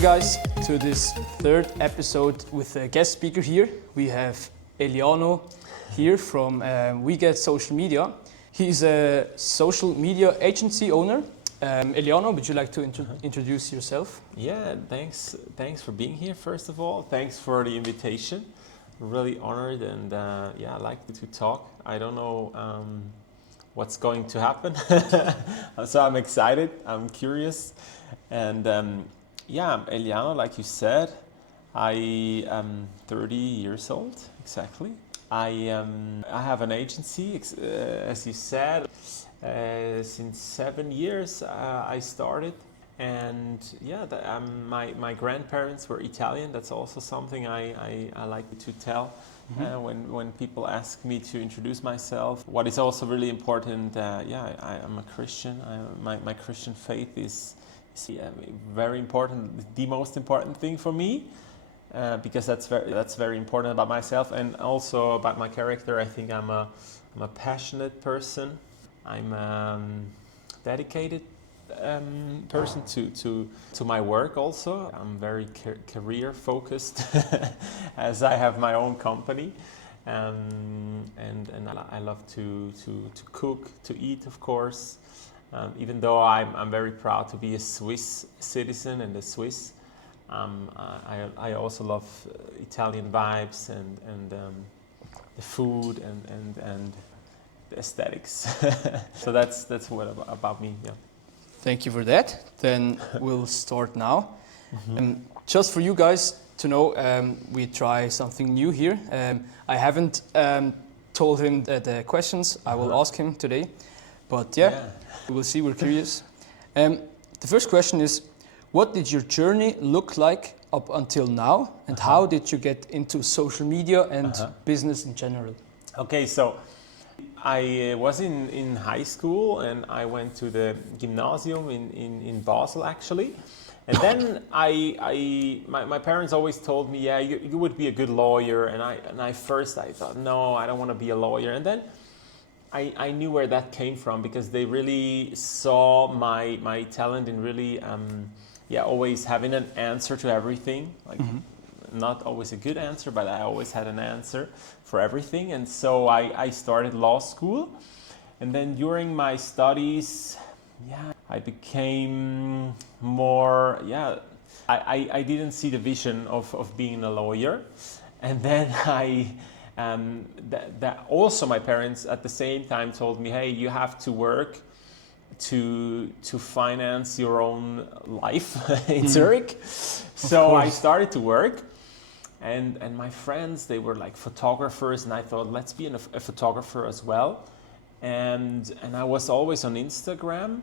you guys to this third episode with a guest speaker here. We have Eliano here from WeGetSocialMedia. He's a social media agency owner. Eliano, would you like to introduce yourself? Yeah, thanks for being here, first of all. Thanks for the invitation. Really honored, and I like to talk. I don't know what's going to happen, so I'm excited, I'm curious. And I'm Eliano, like you said. I am 30 years old, exactly. I have an agency, as you said. Since 7 years I started, and my grandparents were Italian. That's also something I like to tell when people ask me to introduce myself. What is also really important, I'm a Christian. My Christian faith is very important, the most important thing for me, because that's very important about myself and also about my character. I think I'm a passionate person. I'm a dedicated person to my work also. I'm very career focused as I have my own company, and I love to cook, to eat, of course. Even though I'm very proud to be a Swiss citizen and a Swiss, I also love Italian vibes and the food and the aesthetics. So that's what about me. Yeah. Thank you for that. Then we'll start now. Just for you guys to know, we try something new here. I haven't told him the questions I will ask him today, but we'll see. We're curious. The first question is, what did your journey look like up until now, and how did you get into social media and business in general? Okay, so I was in high school, and I went to the gymnasium in Basel, actually. And then my parents always told me, you would be a good lawyer. And I first thought, no, I don't want to be a lawyer. And then I knew where that came from, because they really saw my talent in really always having an answer to everything. Not always a good answer, but I always had an answer for everything. And so I started law school. And then during my studies, I became more, I didn't see the vision of being a lawyer. And then also my parents at the same time told me, hey, you have to work to finance your own life in Zurich. So I started to work. And my friends, they were like photographers, and I thought, let's be a photographer as well. And I was always on Instagram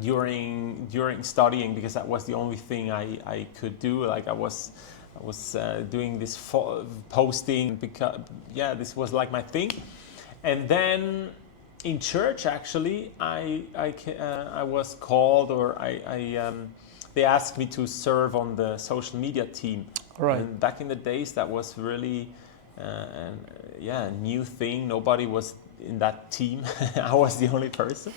during studying, because that was the only thing I could do. Like I was doing this posting, because this was like my thing. And then in church, actually, I was called, or they asked me to serve on the social media team. Right. And back in the days, that was really a new thing. Nobody was in that team. I was the only person,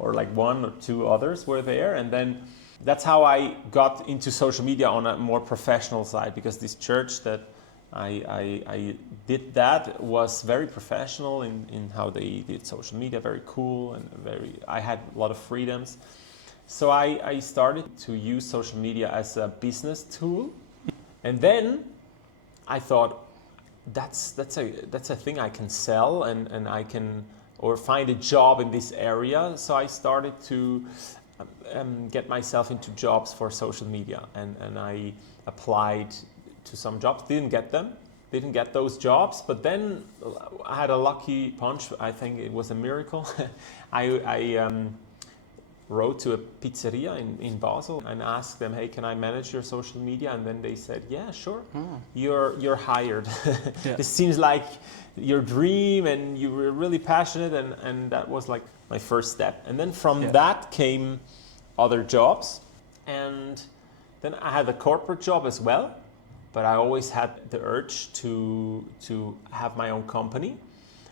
or like one or two others were there. And then that's how I got into social media on a more professional side, because this church that I did that was very professional in how they did social media, very cool, and I had a lot of freedoms. So I started to use social media as a business tool. And then I thought, that's a thing I can sell, and I can, or find a job in this area. So I started to get myself into jobs for social media, and I applied to some jobs, didn't get those jobs, but then I had a lucky punch. I think it was a miracle. I wrote to a pizzeria in Basel and asked them, hey, can I manage your social media? And then they said, yeah, sure, you're hired. This seems like your dream, and you were really passionate, and that was like my first step. And then from that came other jobs, and then I had a corporate job as well, but I always had the urge to have my own company.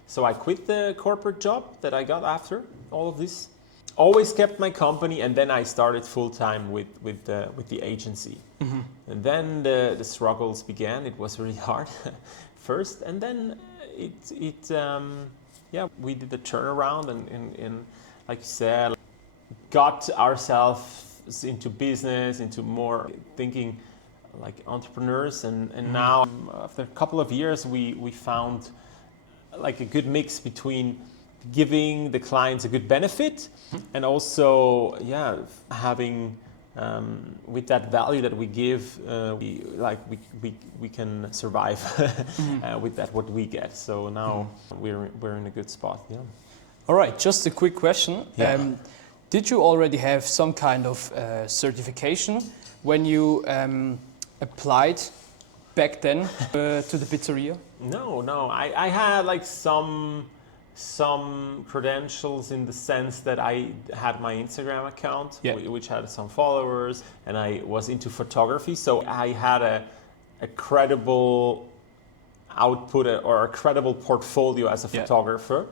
So I quit the corporate job that I got after all of this. always kept my company, and then I started full time with the agency. And then the struggles began. It was really hard first, and then we did the turnaround, and like you said, got ourselves into business, into more thinking like entrepreneurs, and now after a couple of years we found like a good mix between giving the clients a good benefit and also having with that value that we give we can survive with that what we get. So now we're in a good spot. All right, just a quick question. Did you already have some kind of certification when you applied back then to the pizzeria? No. I had like some credentials in the sense that I had my Instagram account, which had some followers, and I was into photography. So I had a credible output or a credible portfolio as a photographer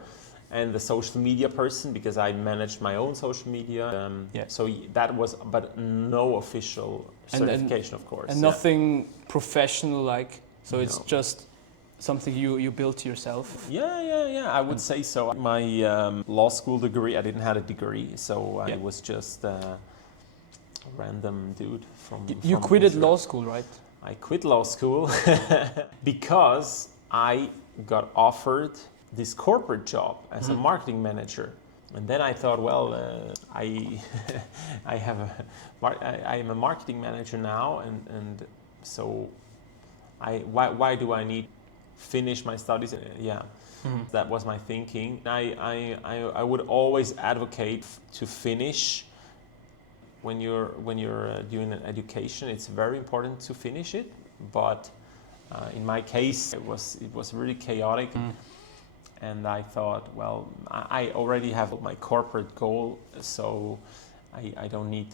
and the social media person, because I managed my own social media. So that was, but no official certification, of course. And nothing professional like, so it's just something you built yourself? Yeah, I would say so. My law school degree, I didn't have a degree, so I was just a random dude from You quitted law school, right? I quit law school because I got offered this corporate job as a marketing manager. And then I thought, well, I am a marketing manager now, and so why do I need finish my studies? That was my thinking. I would always advocate to finish when you're doing an education. It's very important to finish it, but in my case it was really chaotic. And I thought, well, I already have my corporate goal, so I don't need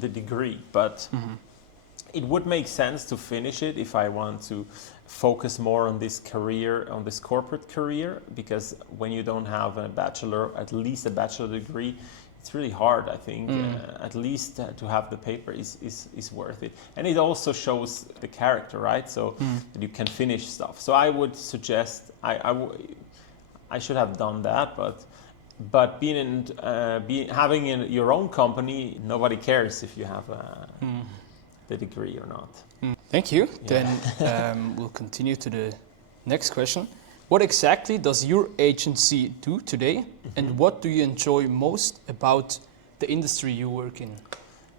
the degree. But it would make sense to finish it if I want to focus more on this career, on this corporate career, because when you don't have at least a bachelor degree, it's really hard, I think. At least to have the paper is worth it. And it also shows the character, right? So that you can finish stuff. So I would suggest, I should have done that, but having your own company, nobody cares if you have the degree or not. Thank you. Then we'll continue to the next question. What exactly does your agency do today, and what do you enjoy most about the industry you work in?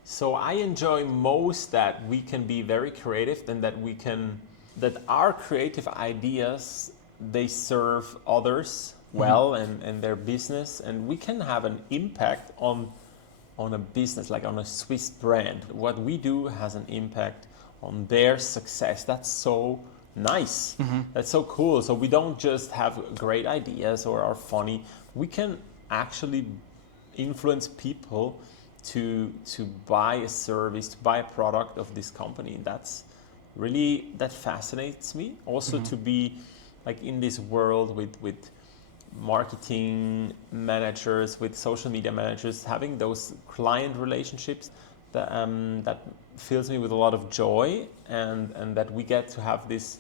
So I enjoy most that we can be very creative, and that our creative ideas, they serve others well and their business, and we can have an impact on a business, like on a Swiss brand. What we do has an impact on their success. That's so nice. That's so cool. So we don't just have great ideas or are funny. We can actually influence people to buy a service, to buy a product of this company. That fascinates me. Also to be like in this world with marketing managers, with social media managers, having those client relationships that fills me with a lot of joy, and that we get to have this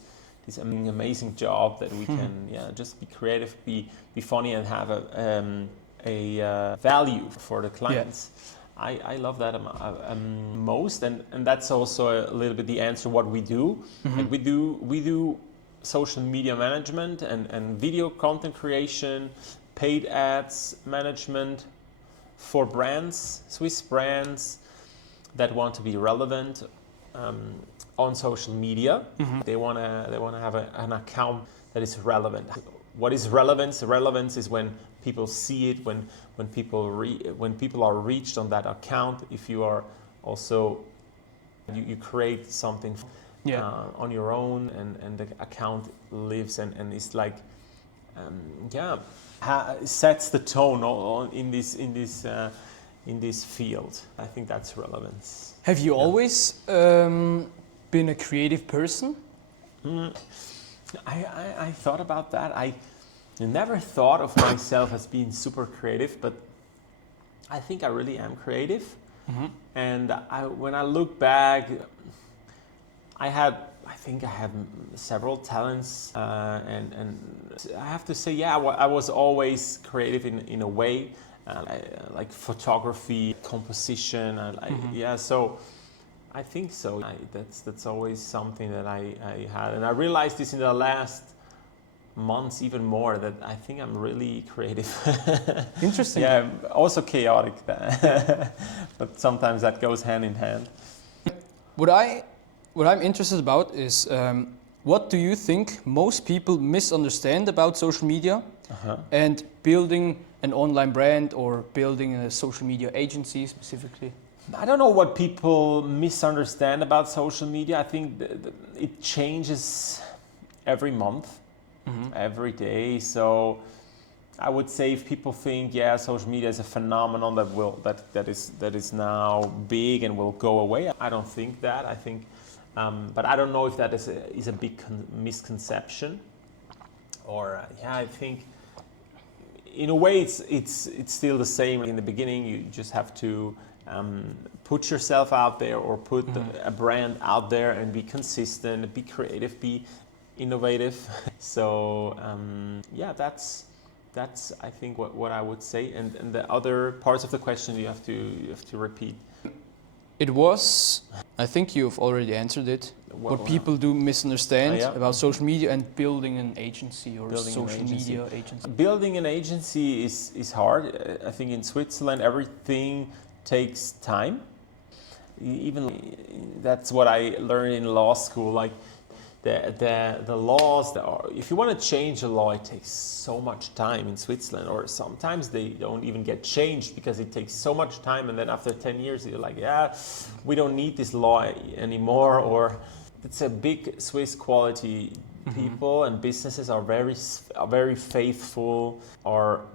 amazing job that we can just be creative, be funny, and have a value for the clients. I love that most, and that's also a little bit the answer what we do. And we do social media management and video content creation, paid ads management for brands, Swiss brands that want to be relevant on social media. They want to have an account that is relevant. What is relevance? Relevance is when people see it, when people are reached on that account. If you are also you create something on your own, and the account lives and is like sets the tone in this field. I think that's relevance. Have you always been a creative person? I thought about that. I never thought of myself as being super creative, but I think I really am creative. And when I look back, I think I have several talents, and I have to say, yeah, I was always creative in a way, like photography, composition, yeah. So I think so. That's always something that I had, and I realized this in the last months even more, that I think I'm really creative. Interesting. Yeah, also chaotic, but sometimes that goes hand in hand. What I'm interested about is what do you think most people misunderstand about social media and building an online brand or building a social media agency specifically? I don't know what people misunderstand about social media. I think it changes every month, every day. So I would say if people think, yeah, social media is a phenomenon that is now big and will go away, I don't think that. I think, but I don't know if that is a big misconception. Or yeah, I think in a way it's still the same. In the beginning, you just have to put yourself out there, or put a brand out there, and be consistent, be creative, be innovative. So yeah, that's I think what I would say. And the other parts of the question you have to repeat. It was, I think you've already answered it. What people do misunderstand about social media and building an agency or social media agency. Building an agency is hard. I think in Switzerland everything takes time. Even that's what I learned in law school. Like the laws, if you want to change a law, it takes so much time in Switzerland, or sometimes they don't even get changed because it takes so much time, and then after 10 years you're like, yeah, we don't need this law anymore. Or it's a big Swiss quality. People and businesses are very faithful, or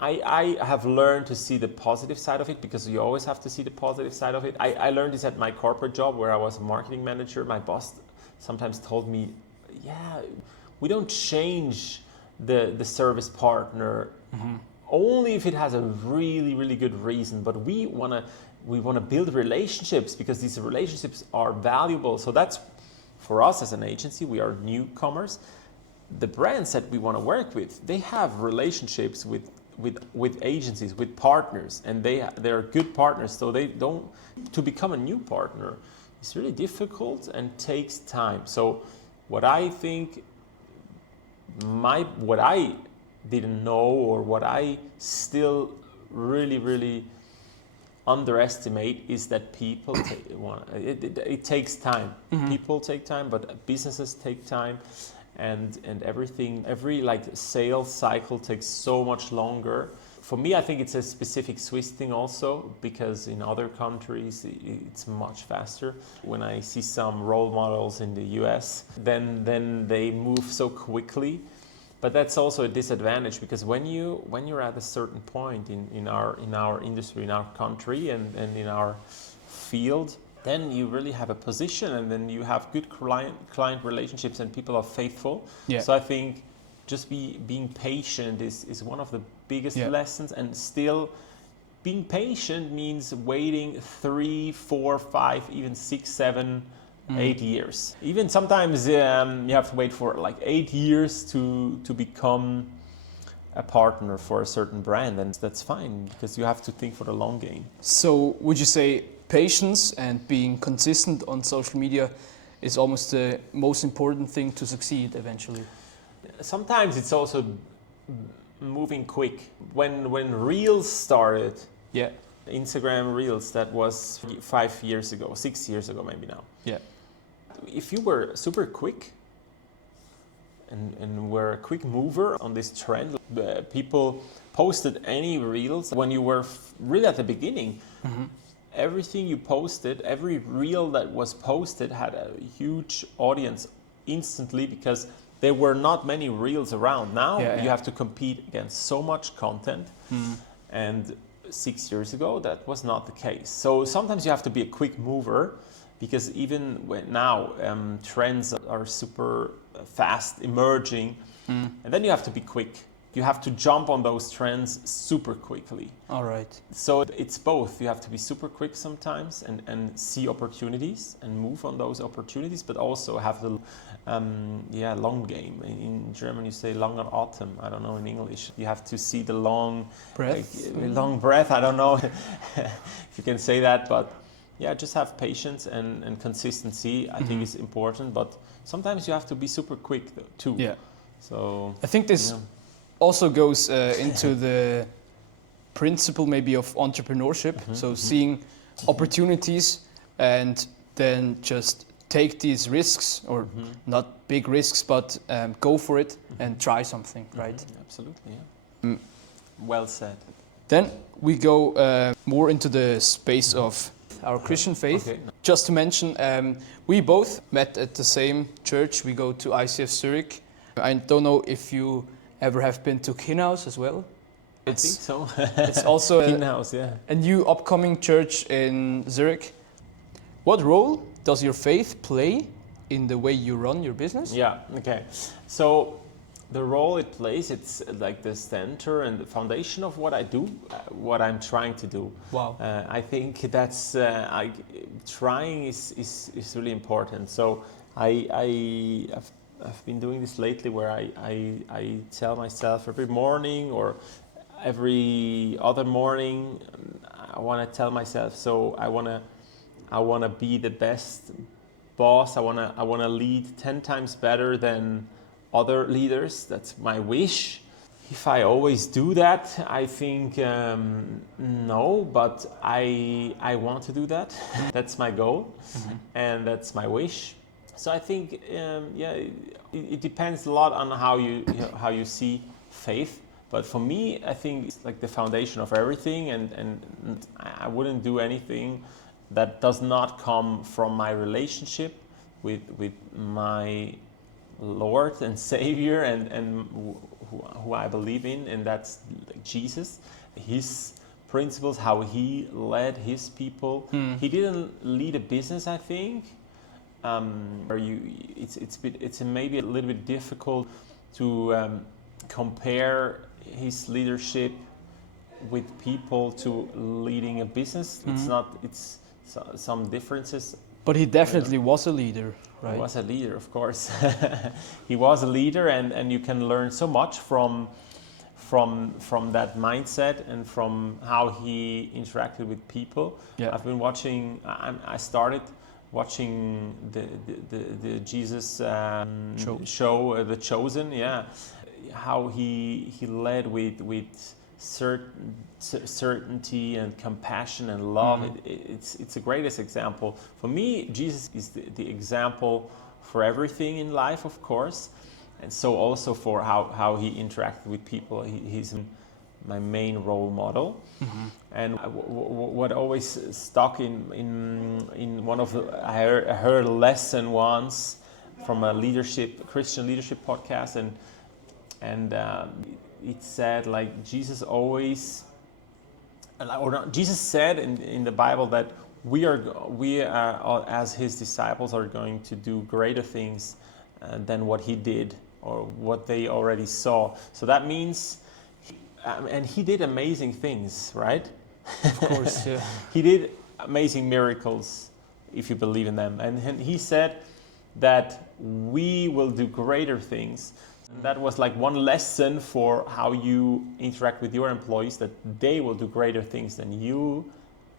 I have learned to see the positive side of it, because you always have to see the positive side of it. I learned this at my corporate job where I was a marketing manager. My boss sometimes told me, yeah, we don't change the service partner only if it has a really, really good reason, but we want to build relationships, because these relationships are valuable. So that's, for us as an agency, we are newcomers. The brands that we want to work with, they have relationships with agencies, with partners, and they're good partners. So to become a new partner, it's really difficult and takes time. So what I think, what I didn't know, or what I still really, really underestimate, is that people it takes time. People take time, but businesses take time. And everything, every sales cycle takes so much longer. For me, I think it's a specific Swiss thing also, because in other countries it's much faster. When I see some role models in the US, then they move so quickly. But that's also a disadvantage, because when you're at a certain point in our industry, in our country, and in our field, then you really have a position, and then you have good client relationships, and people are faithful. Yeah. So I think just being patient is one of the biggest lessons. And still, being patient means waiting 3, 4, 5, even 6, 7, 8 years. Even sometimes you have to wait for 8 years to become a partner for a certain brand, and that's fine, because you have to think for the long game. So would you say patience and being consistent on social media is almost the most important thing to succeed eventually? Sometimes it's also moving quick. When Reels started, Instagram Reels, that was 5 years ago, 6 years ago maybe now. Yeah. If you were super quick and were a quick mover on this trend, people posted any Reels when you were really at the beginning. Everything you posted, every reel that was posted had a huge audience instantly, because there were not many reels around. Now you have to compete against so much content. And 6 years ago, that was not the case. So sometimes you have to be a quick mover, because even now trends are super fast emerging. And then you have to be quick. you have to jump on those trends super quickly. All right. So it's both. You have to be super quick sometimes and see opportunities and move on those opportunities, but also have the long game. In German you say langer Atem. I don't know in English. You have to see the long Breath. Long breath. I don't know if you can say that, but yeah, just have patience and consistency. I think is important, but sometimes you have to be super quick too. Yeah. So I think this also goes into the principle maybe of entrepreneurship. So seeing opportunities and then just take these risks, or not big risks, but go for it and try something, right? Absolutely, yeah. Well said. Then we go more into the space of our Christian faith. Okay. Just to mention, we both met at the same church. We go to ICF Zurich. I don't know if you ever have been to Kinhaus as well. I think so. It's also Kinhaus, a new upcoming church in Zurich. What role does your faith play in the way you run your business? Yeah, okay. So the role it plays, it's like the center and the foundation of what I do, what I'm trying to do. Wow. I think that's, trying is really important. So I've been doing this lately where I tell myself every morning or every other morning, I want to tell myself, so I want to be the best boss. I want to lead 10 times better than other leaders. That's my wish. If I always do that, I think no, but I want to do that. That's my goal, and that's my wish. So I think it depends a lot on how you see faith. But for me, I think it's like the foundation of everything, and I wouldn't do anything that does not come from my relationship with my Lord and Savior and who I believe in, and that's Jesus. His principles, how he led his people. He didn't lead a business, I think. It's maybe a little bit difficult to compare his leadership with people to leading a business. It's some differences. But he definitely was a leader, right? He was a leader, of course. He was a leader, and you can learn so much from that mindset and from how he interacted with people. Yeah. I've been watching. I started watching the Jesus show, The Chosen. Yeah, how he led with certainty and compassion and love. It's the greatest example. For me, Jesus is the example for everything in life, of course, and so also for how he interacted with people. He's my main role model. And what always stuck in one of I heard a lesson once from a Christian leadership podcast, and it said, like, Jesus said in the Bible that we are as his disciples are going to do greater things than what he did or what they already saw. So that means, and he did amazing things, right? Of course, yeah. He did amazing miracles if you believe in them. And he said that we will do greater things. And that was like one lesson for how you interact with your employees, that they will do greater things than you.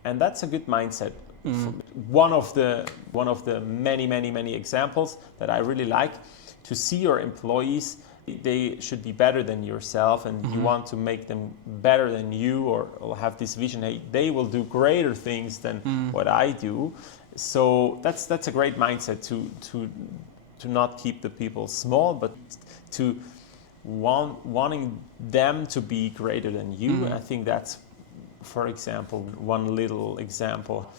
And that's a good mindset. One of the many examples that I really like, to see your employees, they should be better than yourself, and you want to make them better than you, or have this vision, hey, they will do greater things than what I do. So that's a great mindset to not keep the people small, but to wanting them to be greater than you. I think that's, for example, one little example,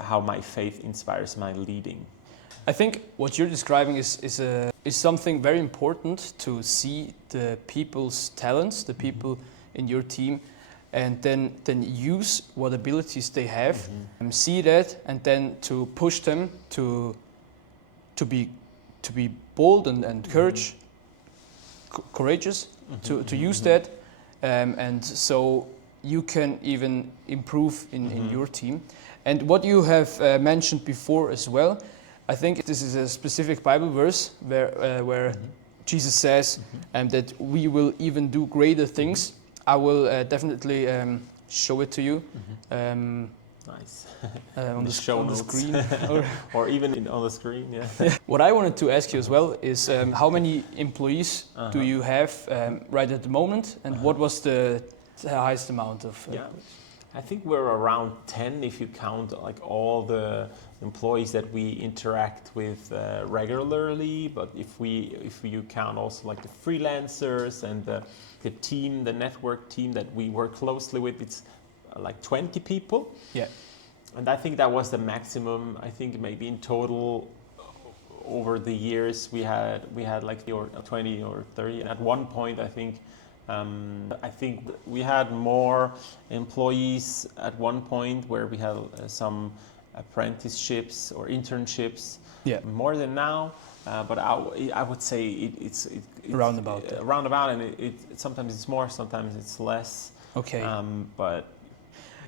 how my faith inspires my leading. I think what you're describing is something very important, to see the people's talents, the people in your team, and then use what abilities they have, and see that, and then to push them to be bold and courageous, to use that, and so you can even improve in your team. And what you have mentioned before as well, I think this is a specific Bible verse where Jesus says that we will even do greater things. I will definitely show it to you. Nice. On the screen. Or even on the screen, yeah. What I wanted to ask you as well is how many employees do you have right at the moment, and what was the highest amount of? Yeah, I think we're around 10 if you count like all the employees that we interact with regularly. But if you count also like the freelancers and the team, the network team that we work closely with, it's like 20 people. Yeah. And I think that was the maximum. I think maybe in total over the years we had like 20 or 30. And at one point I think we had more employees at one point where we had some apprenticeships or internships. Yeah. More than now. But I would say it's roundabout, and it sometimes it's more, sometimes it's less. Okay. But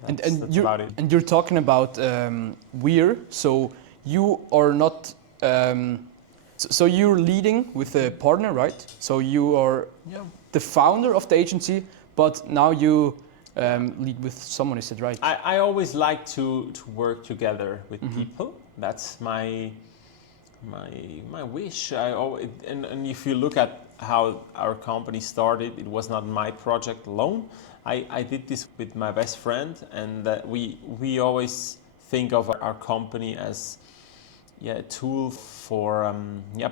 that's about it. And you're talking about we're, so you are not. So you're leading with a partner, right? So you are the founder of the agency, but now you lead with someone. Is that right? I always like to work together with people. That's my wish. And if you look at how our company started, it was not my project alone. I did this with my best friend, and we always think of our company as a tool for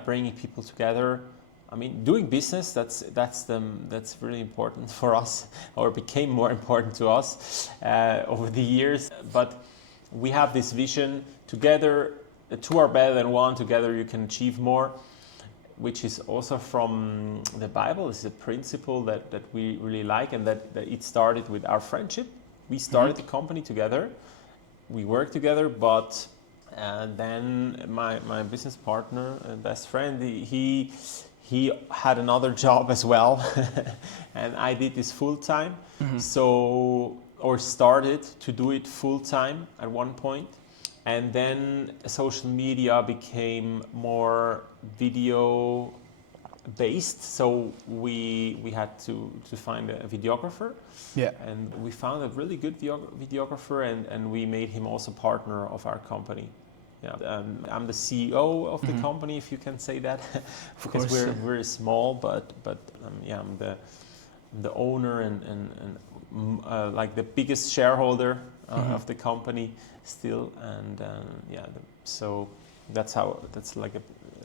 bringing people together. I mean, doing business, that's really important for us, or became more important to us over the years. But we have this vision together. Two are better than one. Together you can achieve more, which is also from the Bible. It's a principle that we really like, and that it started with our friendship. We started the company together. We worked together, but then my business partner and best friend, he had another job as well, and I did this full time. Started to do it full time at one point. And then social media became more video based, so we had to find a videographer. Yeah. And we found a really good videographer, and we made him also partner of our company. Yeah. I'm the CEO of the company, if you can say that, because we're small, but I'm the owner and like the biggest shareholder of the company still, and so that's like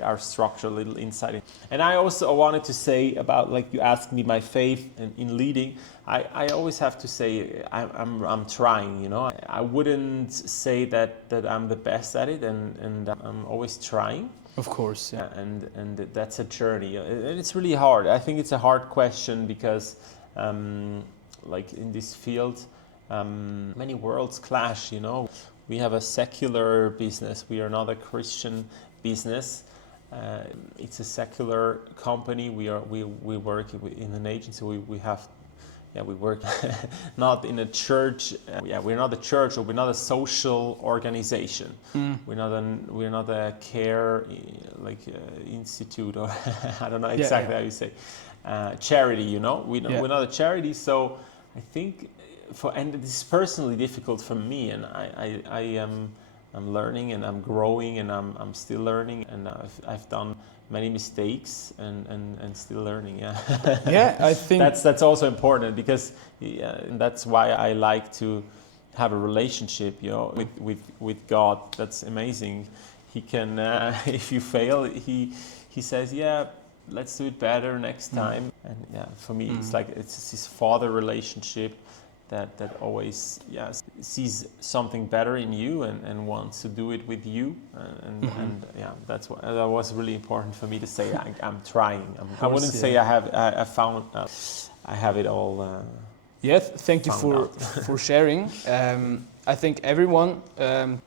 our structure, a little insight. And I also wanted to say about, like, you asked me my faith in leading. I always have to say I'm trying, you know. I wouldn't say that I'm the best at it, and I'm always trying. Of course, yeah. And that's a journey, and it's really hard. I think it's a hard question because like in this field, many worlds clash, you know. We have a secular business. We are not a Christian business. It's a secular company. We work in an agency. We work not in a church. We're not a church, or we're not a social organization. We're not a care institute, or I don't know exactly how you say, charity. You know, we're not a charity. So I think and this is personally difficult for me, and I'm learning, and I'm growing, and I'm still learning, and I've done many mistakes and still learning. Yeah. I think that's also important, because and that's why I like to have a relationship, you know, with God. That's amazing. He can if you fail, he says, let's do it better next time. And for me, it's like it's this father relationship that always sees something better in you and wants to do it with you, and that's what that was really important for me to say. I'm trying. I wouldn't say I found I have it all. Thank you for sharing. I think everyone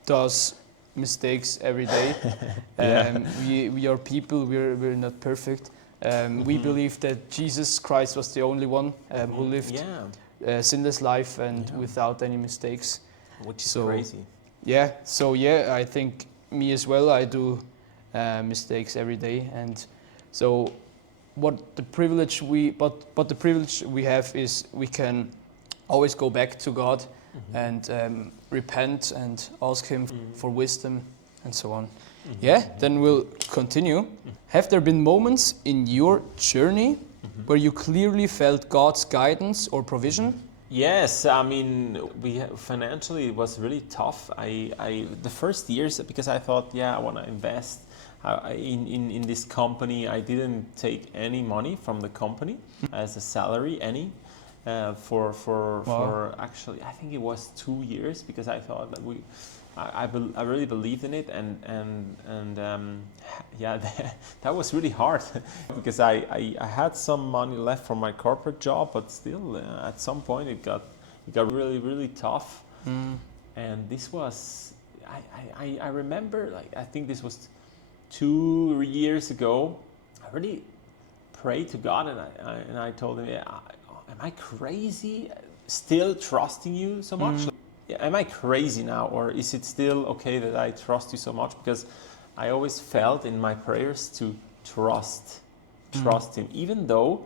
does mistakes every day. We are people. We're not perfect. We believe that Jesus Christ was the only one who lived a sinless life and without any mistakes. Which is crazy. Yeah, so yeah, I think me as well, I do mistakes every day. And so the privilege we have is we can always go back to God and repent and ask Him for wisdom and so on. Yeah, then we'll continue. Have there been moments in your journey where you clearly felt God's guidance or provision? Yes, I mean, financially it was really tough. The first years, because I thought, I want to invest in this company. I didn't take any money from the company as a salary, for actually, I think it was 2 years, because I thought that I really believed in it, and that was really hard because I had some money left from my corporate job, but still at some point it got really, really tough. And this was I remember, like, I think this was 2 years ago. I really prayed to God, and I told Him, am I crazy still trusting you so much? Am I crazy now, or is it still okay that I trust you so much? Because I always felt in my prayers to trust Him, even though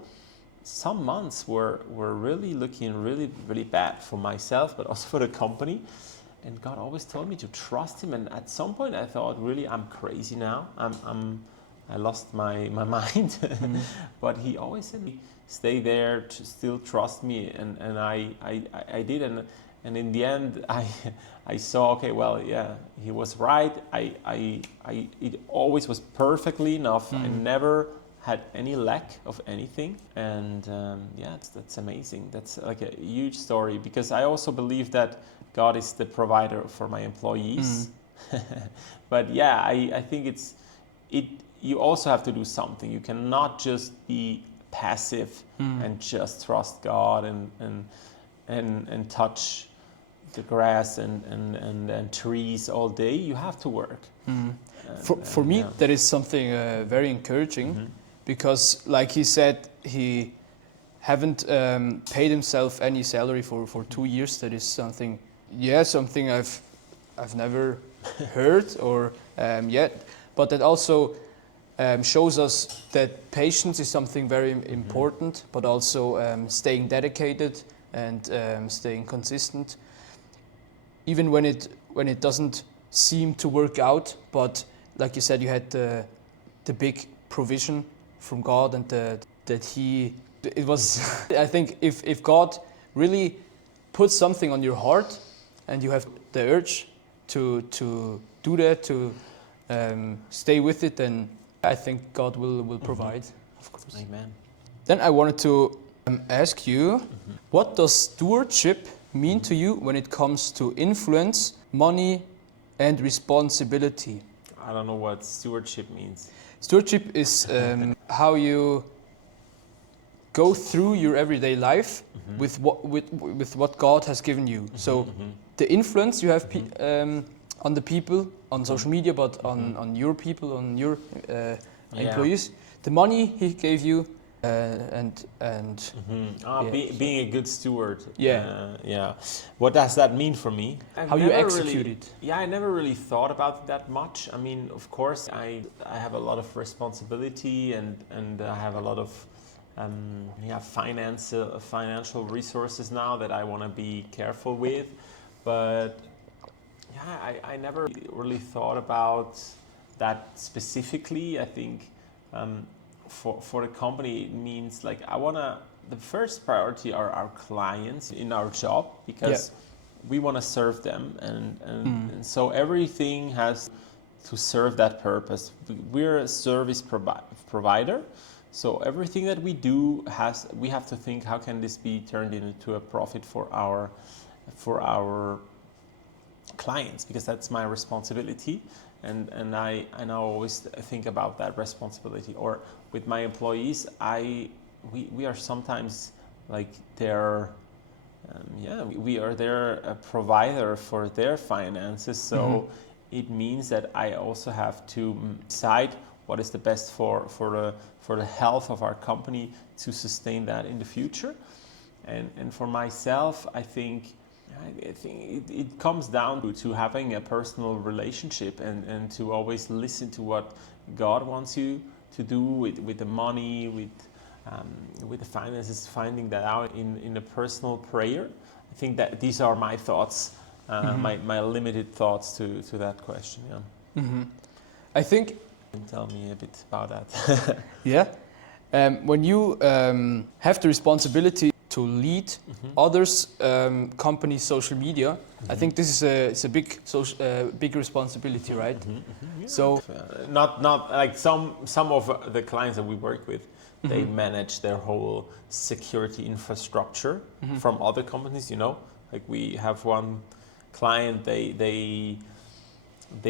some months were really looking really, really bad for myself, but also for the company. And God always told me to trust Him. And at some point I thought, really, I'm crazy now. I lost my mind. But He always said, stay there, to still trust me. And I did. And in the end, I saw, okay, well, He was right. It always was perfectly enough. I never had any lack of anything. And that's amazing. That's like a huge story, because I also believe that God is the provider for my employees. But I think you also have to do something. You cannot just be passive and just trust God and touch the grass and trees all day. You have to work. For me, that is something very encouraging, because, like he said, he haven't paid himself any salary for 2 years. That is something I've never heard or yet, but that also shows us that patience is something very important, but also staying dedicated and staying consistent, even when it doesn't seem to work out. But like you said, you had the big provision from God, and it was I think if God really puts something on your heart and you have the urge to do that, to stay with it, then I think God will provide, of course. Amen. Then I wanted to ask you, what does stewardship mean to you when it comes to influence, money, and responsibility? I don't know what stewardship means. Stewardship is how you go through your everyday life with what God has given you. So the influence you have on the people on social media, but on your people, on your employees, the money He gave you, being a good steward. Yeah. What does that mean for me? How you execute it? Yeah, I never really thought about it that much. I mean, of course, I have a lot of responsibility and I have a lot of financial resources now that I want to be careful with. But I never really thought about that specifically. I think for the company, it means, like, the first priority are our clients in our job, because we want to serve them, and so everything has to serve that purpose. We're a service provider, so everything that we do we have to think, how can this be turned into a profit for our clients, because that's my responsibility, and I now always think about that responsibility. Or with my employees, we are sometimes like their we are their provider for their finances, so it means that I also have to decide what is the best for the health of our company to sustain that in the future. And for myself, I think it comes down to having a personal relationship and to always listen to what God wants you to do with the money, with the finances, finding that out in a personal prayer. I think that these are my thoughts, my limited thoughts to that question. Yeah. I think. Tell me a bit about that. Yeah. When you have the responsibility to lead others' companies' social media, I think this is it's a big responsibility, right? Yeah. So not like some of the clients that we work with, they manage their whole security infrastructure from other companies. You know, like we have one client, they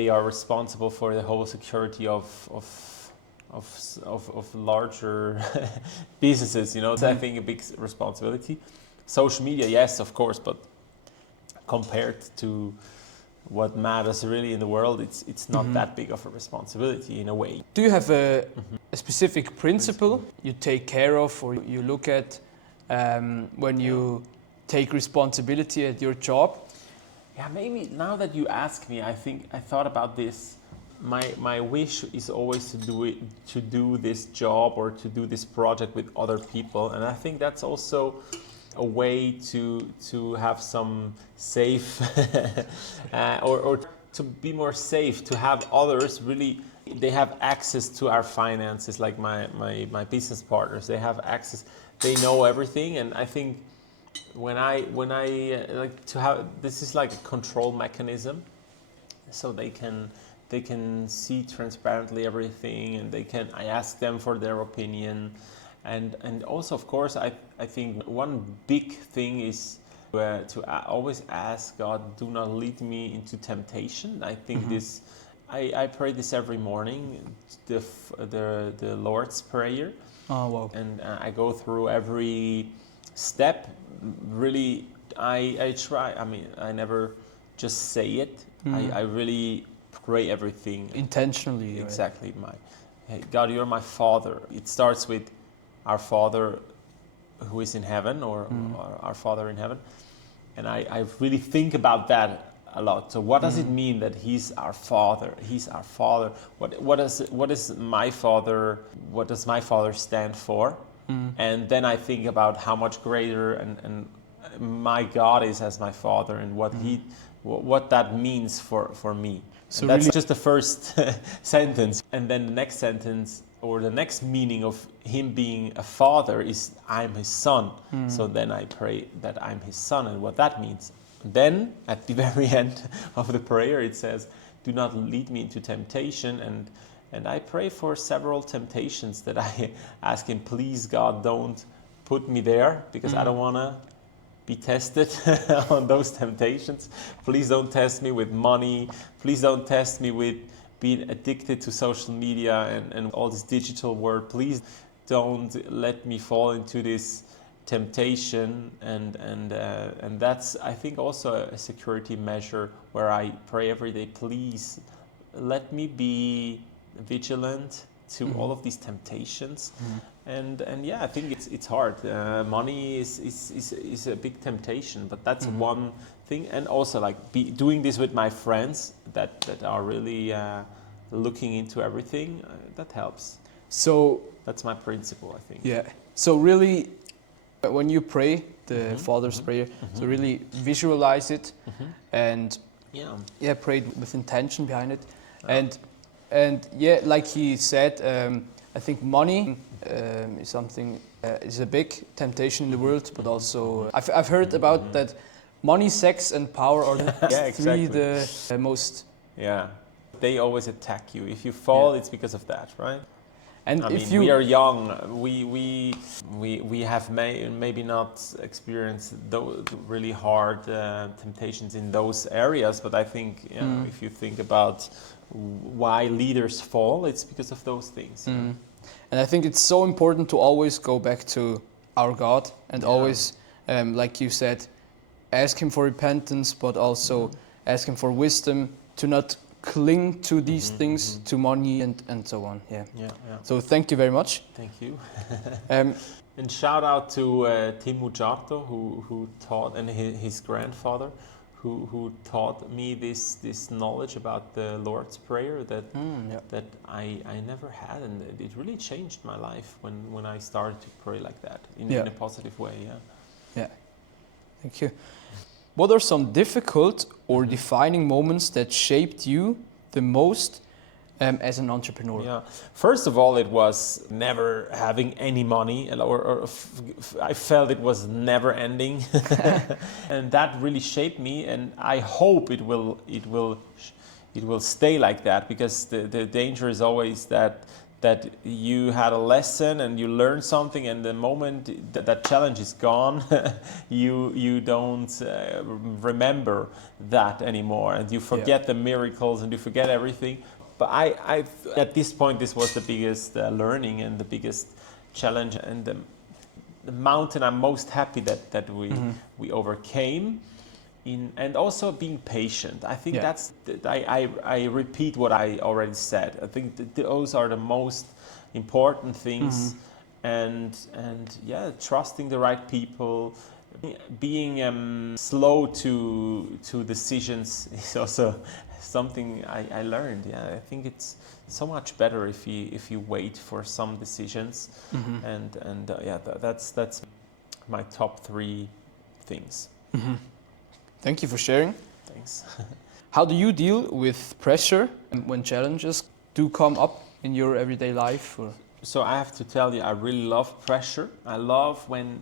are responsible for the whole security of larger businesses, you know. So I think a big responsibility. Social media, yes, of course, but compared to what matters really in the world, it's not that big of a responsibility in a way. do you have a specific principle you take care of, or you look at when you take responsibility at your job? Yeah, maybe now that you ask me, I thought about this. My wish is always to do this job or to do this project with other people, and I think that's also a way to have some safe or to be more safe, to have others really, they have access to our finances, like my business partners, they have access, they know everything. And I think when I like to have, this is like a control mechanism, so they can see transparently everything, and I ask them for their opinion. And also, of course, I think one big thing is to always ask God, do not lead me into temptation. I think this, I pray this every morning, the Lord's Prayer. Oh, wow. And I go through every step. Really, I try, I mean, I never just say it. I really pray everything. Intentionally. Exactly. Hey, God, you're my Father. It starts with our Father who is in heaven, or our Father in heaven. And I really think about that a lot. So what does it mean that He's our Father? He's our Father. What is my Father? What does my Father stand for? And then I think about how much greater and my God is as my Father, and what that means for me. So that's really just the first sentence. And then the next sentence, or the next meaning of Him being a Father, is I'm His Son. So then I pray that I'm His Son, and what that means. Then at the very end of the prayer it says, do not lead me into temptation. And I pray for several temptations that I ask Him, please God, don't put me there, because I don't want to be tested on those temptations. Please don't test me with money. Please don't test me with being addicted to social media and all this digital world. Please don't let me fall into this temptation. And that's, I think, also a security measure where I pray every day, please let me be vigilant to all of these temptations. And yeah, I think it's hard. Money is a big temptation, but that's one thing. And also, like, doing this with my friends that are really looking into everything, that helps. So that's my principle, I think. Yeah. So really, when you pray the Father's Prayer, so really visualize it, and pray with intention behind it. And yeah, like he said, I think money is something is a big temptation in the world, but also I've heard about that. Money, sex, and power are the three the most. Yeah, they always attack you. If you fall, it's because of that, right? And I if mean, we are young. We have maybe not experienced those really hard temptations in those areas, but I think if you think about why leaders fall, it's because of those things. And I think it's so important to always go back to our God and always, like you said, ask Him for repentance, but also ask Him for wisdom to not cling to these things, to money and so on. Yeah. Yeah. So thank you very much. Thank you. Um, And shout out to Tim Mujarto, who taught, and his grandfather, who taught me this knowledge about the Lord's Prayer that I never had, and it really changed my life when I started to pray like that in a positive way. Yeah. Thank you. What are some difficult or defining moments that shaped you the most as an entrepreneur? Yeah. First of all, it was never having any money, I felt it was never ending, and that really shaped me. And I hope it will stay like that, because the danger is always that you had a lesson and you learned something, and the moment that challenge is gone, you don't remember that anymore, and you forget the miracles and you forget everything. But I at this point, this was the biggest learning and the biggest challenge, and the mountain I'm most happy that we overcame. And also being patient. I think that's I repeat what I already said. I think those are the most important things, and trusting the right people, being slow to decisions is also something I learned. I think it's so much better if you wait for some decisions, and that's my top 3 things. Thank you for sharing. Thanks. How do you deal with pressure when challenges do come up in your everyday life? So I have to tell you, I really love pressure. I love when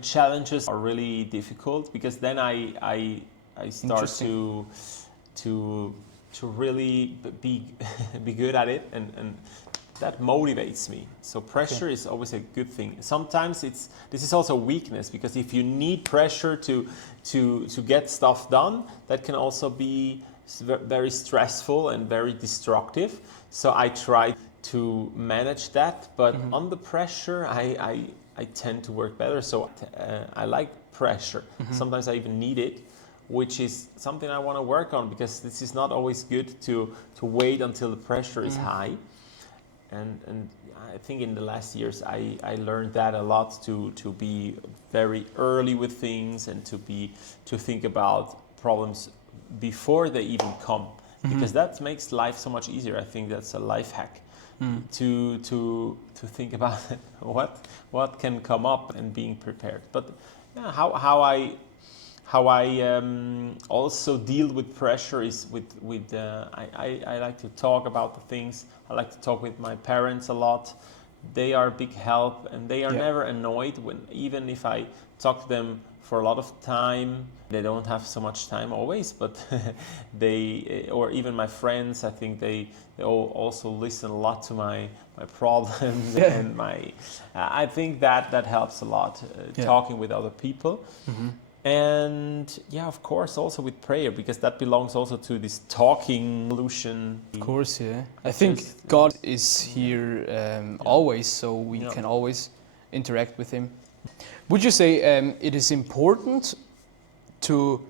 challenges are really difficult, because then I start to really be good at it, and that motivates me. So pressure is always a good thing. Sometimes this is also weakness, because if you need pressure to get stuff done, that can also be very stressful and very destructive. So I try to manage that, but under pressure I tend to work better. So I like pressure. Sometimes I even need it, which is something I want to work on, because this is not always good to wait until the pressure is high. And I think in the last years I learned that a lot, to be very early with things, and to think about problems before they even come, because that makes life so much easier. I think that's a life hack, to think about what can come up and being prepared. But how I also deal with pressure is with I like to talk about the things. I like to talk with my parents a lot. They are a big help, and they are never annoyed even if I talk to them for a lot of time. They don't have so much time always, but or even my friends, I think they all also listen a lot to my problems and I think that helps a lot, talking with other people. And of course, also with prayer, because that belongs also to this talking solution. Of course, I think God is here always, so we can always interact with Him. Would you say it is important to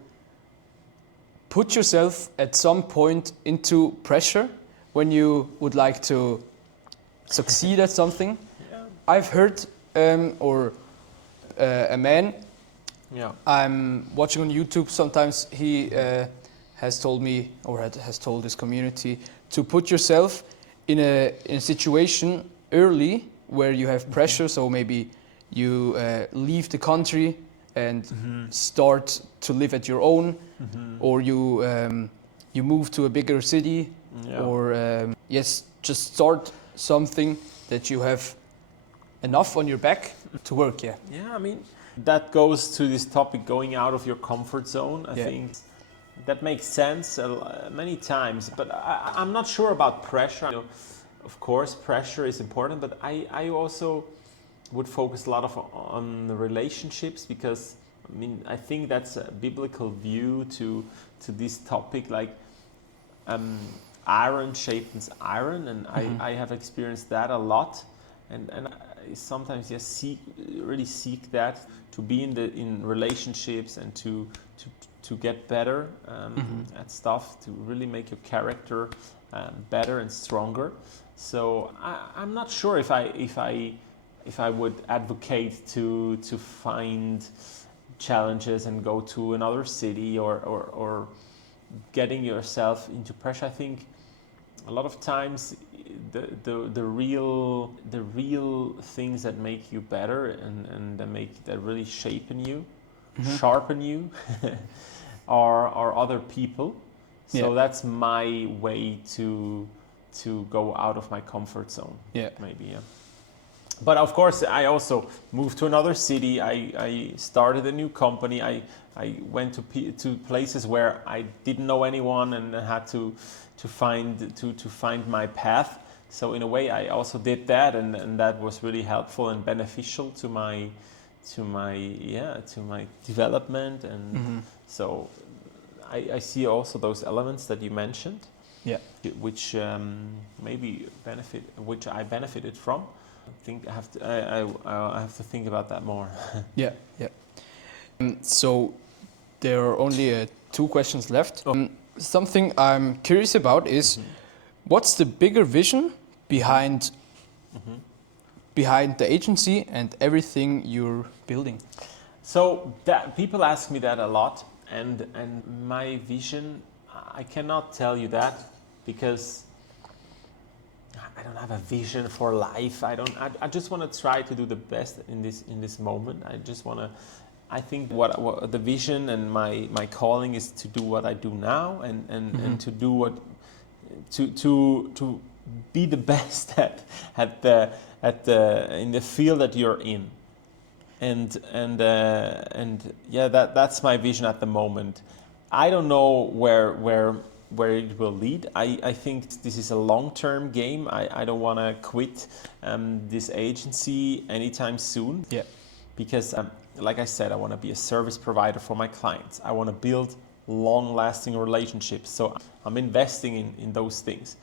put yourself at some point into pressure when you would like to succeed at something? I've heard a man I'm watching on YouTube, sometimes he has told me, or has told his community, to put yourself in a situation early where you have pressure. So maybe you leave the country and start to live at your own, or you move to a bigger city, or just start something that you have enough on your back to work. I mean, that goes to this topic, going out of your comfort zone. I think that makes sense many times, but I'm not sure about pressure. Of course, pressure is important, but I also would focus a lot on the relationships, because I think that's a biblical view to this topic. Like iron sharpens iron, and I have experienced that a lot, and I sometimes really seek that, to be in relationships and to to get better at stuff, to really make your character better and stronger. So I'm not sure if I would advocate to find challenges and go to another city or getting yourself into pressure. I think a lot of times the real things that make you better and that really shape you, sharpen you, are other people. So that's my way to go out of my comfort zone. Maybe. But of course, I also moved to another city. I started a new company. I went to places where I didn't know anyone and had to find my path. So in a way, I also did that, and that was really helpful and beneficial to my development. And so I see also those elements that you mentioned, which which I benefited from. I think I have to think about that more. So there are only 2 questions left. Something I'm curious about is what's the bigger vision behind the agency and everything you're building? So that people ask me that a lot, and my vision, I cannot tell you that because I don't have a vision for life. I just want to try to do the best in this moment. I think what the vision and my calling is to do what I do now and to do what to be the best at the in the field that you're in. And that's my vision at the moment. I don't know where it will lead. I think this is a long-term game. I don't want to quit this agency anytime soon. Because like I said, I want to be a service provider for my clients. I want to build long-lasting relationships. So I'm investing in those things.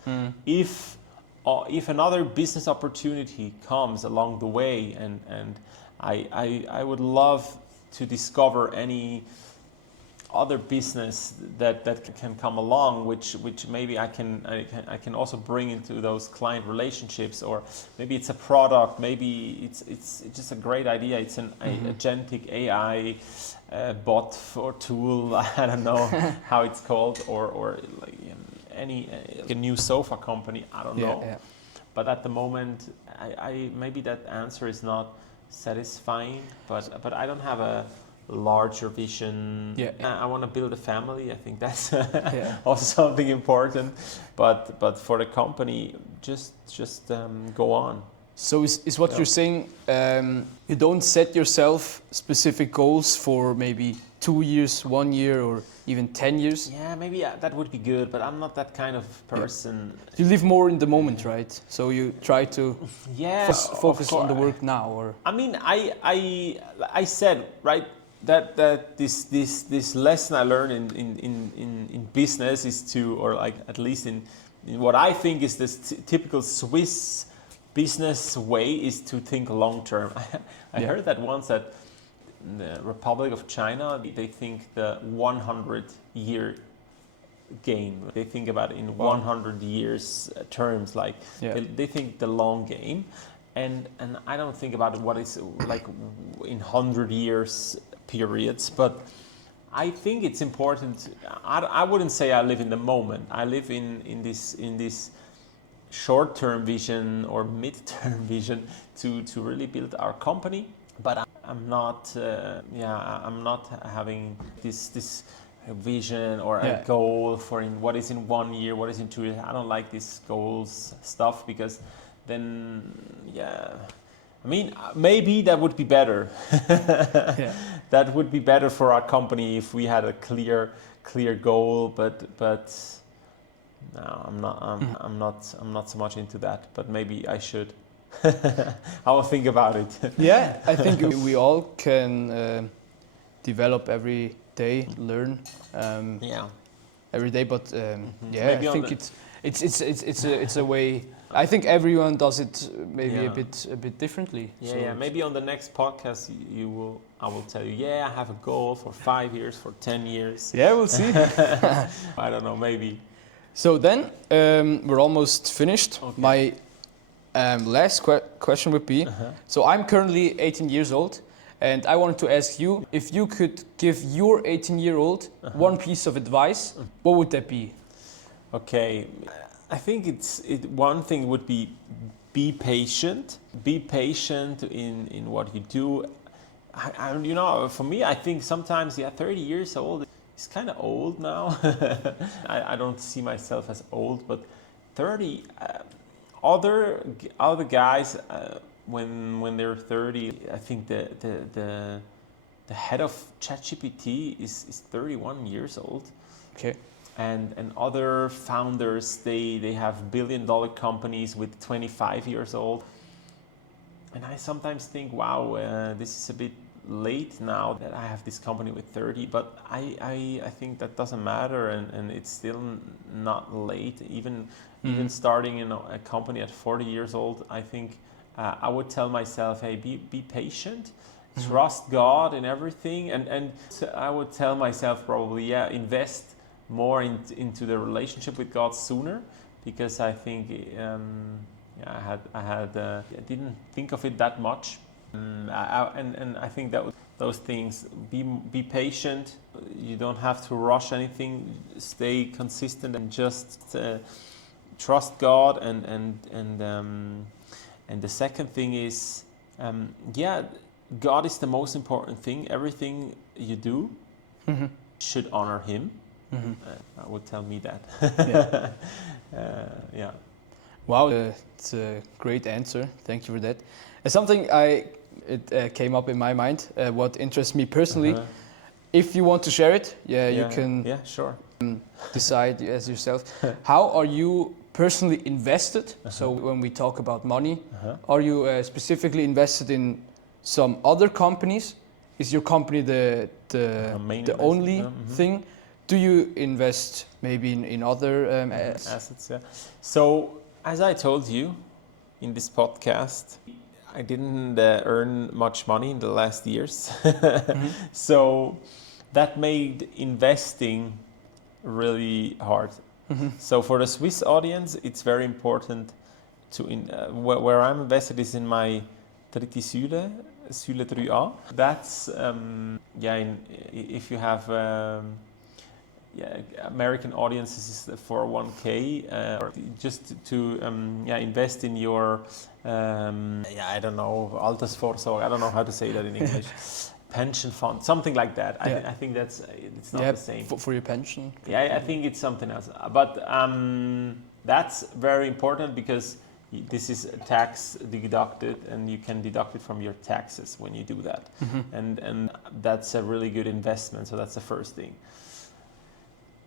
If another business opportunity comes along the way, and I would love to discover any other business that can come along, which maybe I can also bring into those client relationships, or maybe it's a product, maybe it's just a great idea. It's an agentic AI bot or tool. I don't know how it's called, or like a new sofa company. I don't know. But at the moment, I maybe that answer is not satisfying. But I don't have a larger vision. I want to build a family. I think that's also something important. But for the company, just go on. So is what you're saying, you don't set yourself specific goals for maybe 2 years, 1 year, or even 10 years? Yeah, maybe that would be good, but I'm not that kind of person. You live more in the moment, right? So you try to focus on the work now, or? I mean, I said, right, that this lesson I learned in business is to, or like at least in what I think is this typical Swiss business way, is to think long term. I heard that once, that in the Republic of China, they think the 100-year game. They think about it in 100 years terms, like they think the long game. And I don't think about what is like in 100 years periods, but I think it's important. I wouldn't say I live in the moment. I live in this short-term vision or mid-term vision to really build our company. But I'm not having this vision or a goal for what is in 1 year, what is in 2 years. I don't like this goals stuff, because then I mean, maybe that would be better. That would be better for our company if we had a clear goal. But no, I'm not so much into that. But maybe I should. I will think about it. I think we all can develop every day, learn every day. But I think it's a way. I think everyone does it maybe Yeah. a bit differently. Yeah, So yeah. Maybe on the next podcast, I will tell you. Yeah, I have a goal for 5 years, for 10 years. yeah, we'll see. I don't know. Maybe. So then we're almost finished. Okay. My last question would be: so I'm currently 18 years old, and I wanted to ask you if you could give your 18-year-old one piece of advice, what would that be? Okay, I think one thing would be patient. Be patient in what you do. You know, for me, I think sometimes 30 years old is kind of old now. I don't see myself as old, but 30. Other guys when they're 30, I think the head of ChatGPT is 31 years old. Okay. And other founders, they have billion-dollar companies with 25 years old. And I sometimes think, wow, this is a bit late now that I have this company with 30. But I think that doesn't matter, and it's still not late. Even starting a company at 40 years old, I think I would tell myself, hey, be patient. Trust God in everything. And I would tell myself probably, invest more into the relationship with God sooner, because I think I didn't think of it that much, and I think that those things, be patient. You don't have to rush anything. Stay consistent and just trust God. And the second thing is, God is the most important thing. Everything you do should honor Him. I would tell me that. Yeah. Wow, it's a great answer. Thank you for that. Something it came up in my mind. What interests me personally. If you want to share it, you can. Yeah, sure. Decide as yourself. How are you personally invested? So when we talk about money, are you specifically invested in some other companies? Is your company the only thing? Do you invest maybe in other assets? Yeah. So as I told you in this podcast, I didn't earn much money in the last years. So that made investing really hard. So for the Swiss audience, it's very important to where I'm invested is in my dritte Säule, Säule 3A. That's if you have American audiences is the 401k, just to invest in your I don't know, Altersvorsorge, I don't know how to say that in English. Pension fund, something like that. I think it's not the same. For your pension? Yeah, I think it's something else. But that's very important, because this is tax deducted, and you can deduct it from your taxes when you do that. And that's a really good investment. So that's the first thing.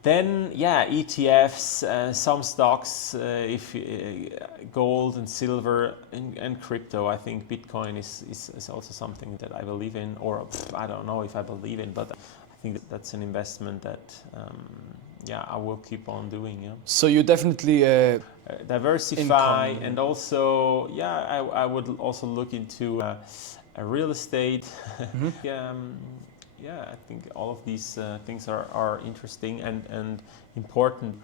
Then, ETFs, some stocks, gold and silver and crypto. I think Bitcoin is also something that I believe in, or I don't know if I believe in, but I think that's an investment that, I will keep on doing. Yeah. So you definitely diversify, and also, I would also look into a real estate. I think all of these things are interesting and important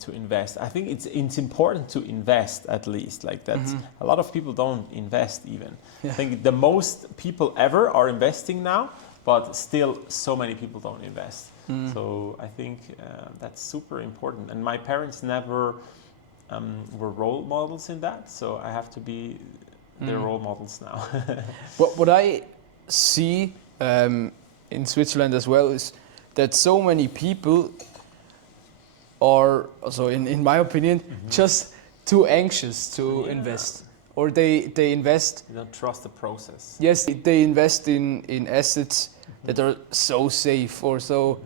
to invest. I think it's important to invest, at least, like that. A lot of people don't invest even. I think the most people ever are investing now, but still so many people don't invest. So I think that's super important. And my parents never were role models in that, so I have to be their role models now. What I see in Switzerland as well is that so many people are, also in my opinion, just too anxious to invest, or they invest. You don't trust the process. Yes, they invest in assets that are so safe or so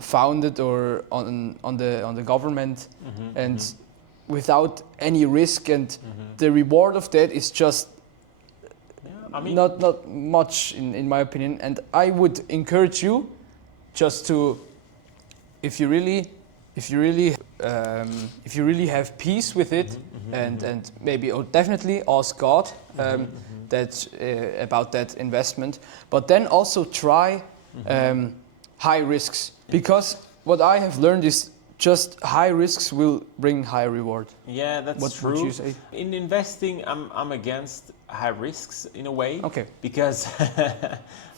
founded or on the government, and without any risk, and the reward of that is just not much in my opinion. And I would encourage you just to, if you really if you really have peace with it, and maybe or definitely ask God that about that investment, but then also try high risks, because what I have learned is just high risks will bring high reward. Yeah, that's what true. Would you say? In investing, I'm against high risks in a way. Okay. Because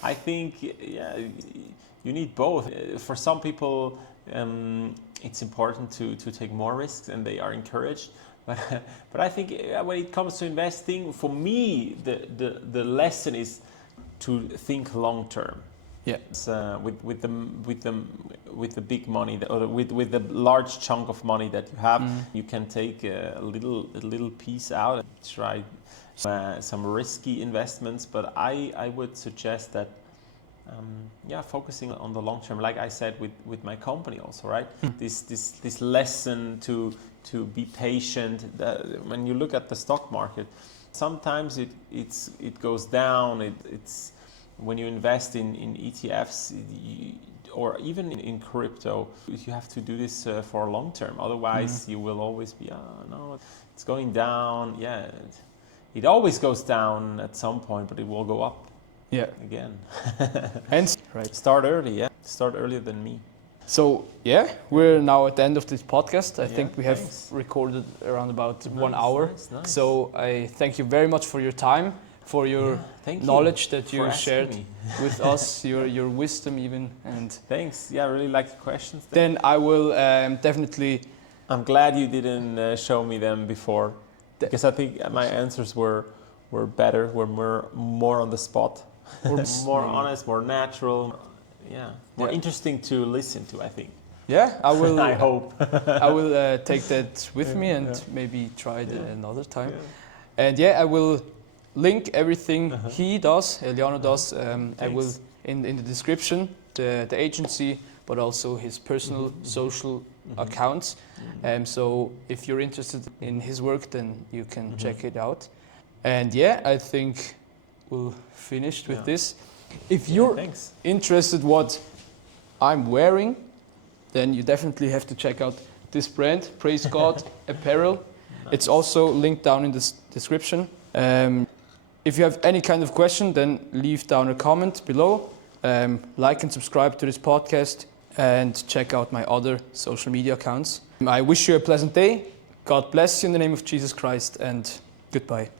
I think you need both. For some people, it's important to take more risks, and they are encouraged. But I think when it comes to investing, for me, the lesson is to think long term. Yeah. With the big money, or with the large chunk of money that you have, you can take a little piece out and try some risky investments. But I would suggest that focusing on the long term, like I said with my company also, right? This lesson to be patient. When you look at the stock market, sometimes it goes down. It's when you invest in ETFs or even in crypto, you have to do this for long term. Otherwise, you will always be, no, it's going down. Yeah, it always goes down at some point, but it will go up. Yeah, again. And right. Start early. Yeah, start earlier than me. So yeah, we're now at the end of this podcast. I think we have recorded around about 1 hour. Nice. So I thank you very much for your time, for your knowledge that you shared with us, your wisdom even. And thanks. Yeah, I really like the questions. Then I will definitely. I'm glad you didn't show me them before, because I think my answers were better, were more on the spot, more honest, more natural. Yeah, more interesting to listen to, I think. Yeah, I will. I hope. I will take that with me and maybe try it another time. Yeah. And I will link everything he does, Eliano does. I will in the description, the agency, but also his personal social accounts. So if you're interested in his work, then you can check it out. And I think we'll finish with this. If you're interested what I'm wearing, then you definitely have to check out this brand, Praise God Apparel. Nice. It's also linked down in the description. If you have any kind of question, then leave down a comment below. Like and subscribe to this podcast and check out my other social media accounts. I wish you a pleasant day. God bless you in the name of Jesus Christ, and goodbye.